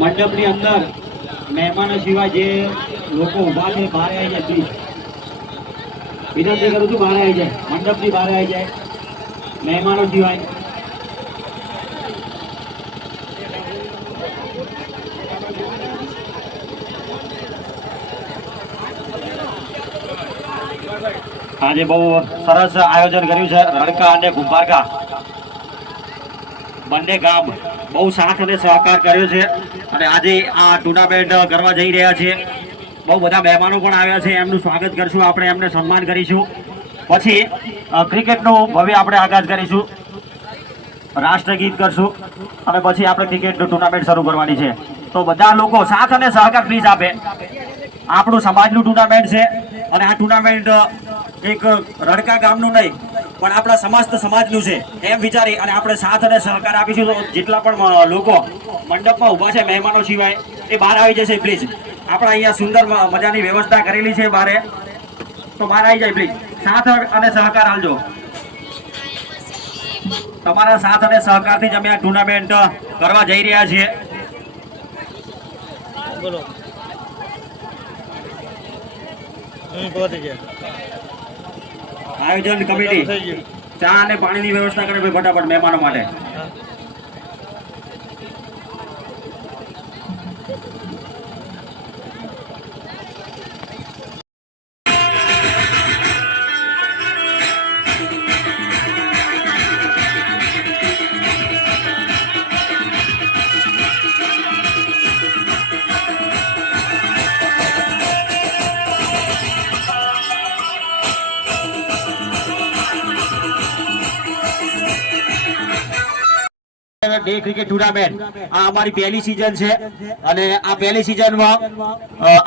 મંડપની અંદર મહેમાનો સિવાય જે લોકો ઊભા છે બહાર આવી જાય પ્લીઝ. વિનંતી કરું છું બહાર આવી જાય, મંડપની બહાર આવી જાય મહેમાનો સિવાય. આજે બહુ સરસ આયોજન કર્યું છે. રણકા અને કુંભારકા બંને ગામ બહુ સાથ અને સહકાર કર્યો છે અને આજે આ ટુર્નામેન્ટ કરવા જઈ રહ્યા છે. બહુ બધા મહેમાનો પણ આવ્યા છે, એમનું સ્વાગત કરશું આપણે, એમને સન્માન કરીશું. પછી ક્રિકેટનું ભવ્ય આપણે આગાજ કરીશું, રાષ્ટ્રગીત કરશું અને પછી આપણે ક્રિકેટનું ટુર્નામેન્ટ શરૂ કરવાની છે. તો બધા લોકો સાથ અને સહકાર પ્લીઝ આપે. આપણું સમાજનું ટુર્નામેન્ટ છે અને આ ટુર્નામેન્ટ એક રણકા ગામનું નહીં પણ આપણા સમસ્ત સમાજનું છે એમ વિચારી અને આપણે સાથ અને સહકાર આપીશું. તો જેટલા પણ લોકો મંડપમાં ઊભા છે મહેમાનો સિવાય એ બહાર આવી જશે પ્લીઝ. આપણે અહીંયા સુંદર મજાની વ્યવસ્થા કરેલી છે બારે, તો બહાર આવી જાય પ્લીઝ. સાથ અને સહકાર આલજો. તમારા સાથ અને સહકારથી જ અમે આ ટુર્નામેન્ટ કરવા જઈ રહ્યા છીએ. બોલો. આયોજન કમિટી ચા અને પાણીની વ્યવસ્થા કરે ફટાફટ મહેમાનો માટે. ડે ક્રિકેટ ટુર્નામેન્ટ આ અમારી પહેલી સીઝન છે અને આ પહેલી સીઝનમાં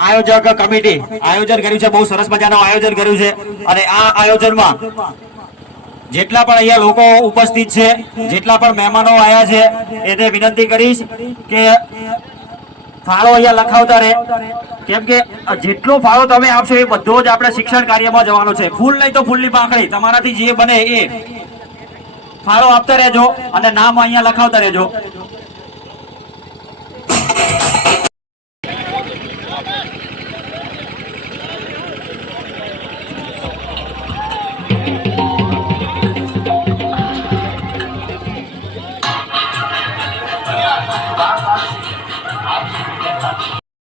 આયોજક કમિટી આયોજન કર્યું છે. બહુ સરસ મજાનું આયોજન કર્યું છે અને આ આયોજનમાં જેટલા પણ અહીંયા લોકો ઉપસ્થિત છે, જેટલા પણ મહેમાનો આવ્યા છે એને વિનંતી કરીશ કે ફાળો અહીંયા લખાવતા રહે, કેમ કે જેટલો ફાળો તમે આપશો એ બધો જ આપણે શિક્ષણ કાર્યમાં જવાનો છે. ફૂલ નહીં તો ફૂલની પાંખડી, તમારાથી જે બને એ ફાળો આપતા રહેજો અને નામ અહીંયા લખાવતા રહેજો.